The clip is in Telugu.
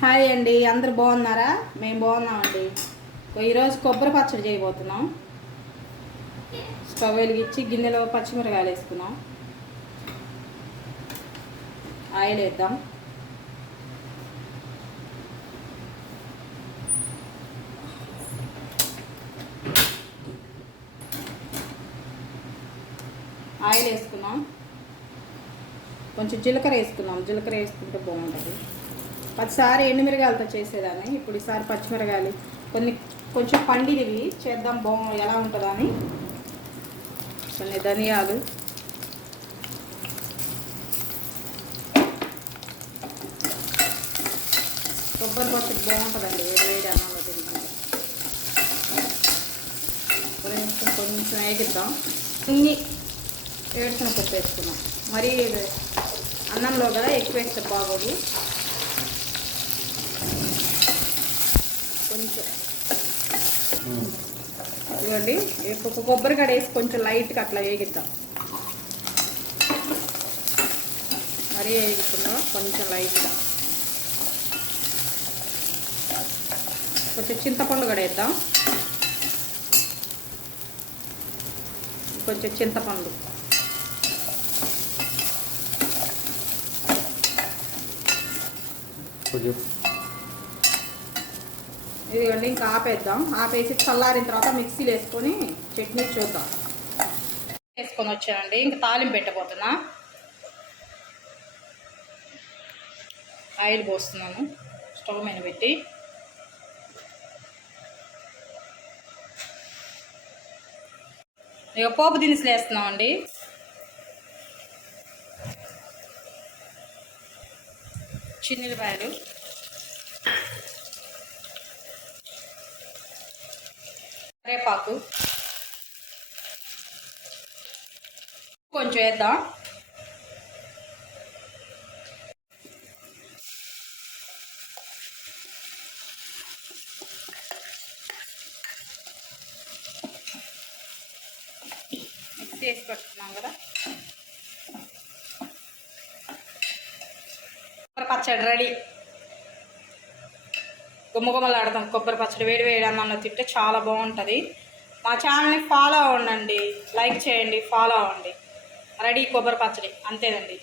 హాయ్ అండి అందరు బాగున్నారా? మేము బాగున్నామండి. ఈరోజు కొబ్బరి పచ్చడి చేయబోతున్నాం. స్టవ్ వెలిగించి గిన్నెలో పచ్చిమిరకాయలు వేసుకున్నాం ఆయిల్ వేద్దాం. ఆయిల్ వేసుకున్నాం కొంచెం జీలకర్ర వేసుకున్నాం జీలకర్ర వేసుకుంటే బాగుంటుంది. పదిసారి ఎండుమిరగాయలతో చేసేదాన్ని. ఇప్పుడు ఈసారి పచ్చిమిరకాయలు కొన్ని కొంచెం పండినవి చేద్దాం బొమ్మ ఎలా ఉంటుందా అని కొన్ని ధనియాలు. కొబ్బరి పచ్చడి బాగుంటుందండి. వేడి అన్నంలో తిరిగి కొంచెం కొంచెం వేగిద్దాం. కొన్ని ఏడుచిన పప్పు వేసుకున్నాం మరీ అన్నంలో కదా ఎక్కువ వేస్తే బాగోదు. కొంచెం. ఇదిగోండి ఒక కొబ్బరికాడ వేసి కొంచెం లైట్గా అట్లా వేగిద్దాం. మరీ వేయకుండా కొంచెం లైట్గా. కొంచెం చింతపండు కూడా వేద్దాం. కొంచెం చింతపండు. కొంచెం ఇదిగోండి ఇంకా ఆపేద్దాం. ఆపేసి చల్లారిన తర్వాత మిక్సీలో వేసుకొని చట్నీ చూద్దాం. వేసుకొని వచ్చానండి. ఇంకా తాలింపు పెట్టబోతున్నా. ఆయిల్ పోస్తున్నాను. స్టవ్ మీద పెట్టి. ఇక పోపు దినుసులు వేస్తున్నామండి. చిన్నపాయలు కరేపాకు కొంచెం వేద్దాం. చేసి వేసి పెట్టుకున్నాం కదా. పచ్చడి రెడీ. గుమ్మగుమ్మలాడతాం కొబ్బరి పచ్చడి వేడి వేడి అన్నంలో తింటే చాలా బాగుంటుంది. మా ఛానల్ని ఫాలో అవ్వండి లైక్ చేయండి ఫాలో అవ్వండి. రెడీ కొబ్బరి పచ్చడి అంతేనండి.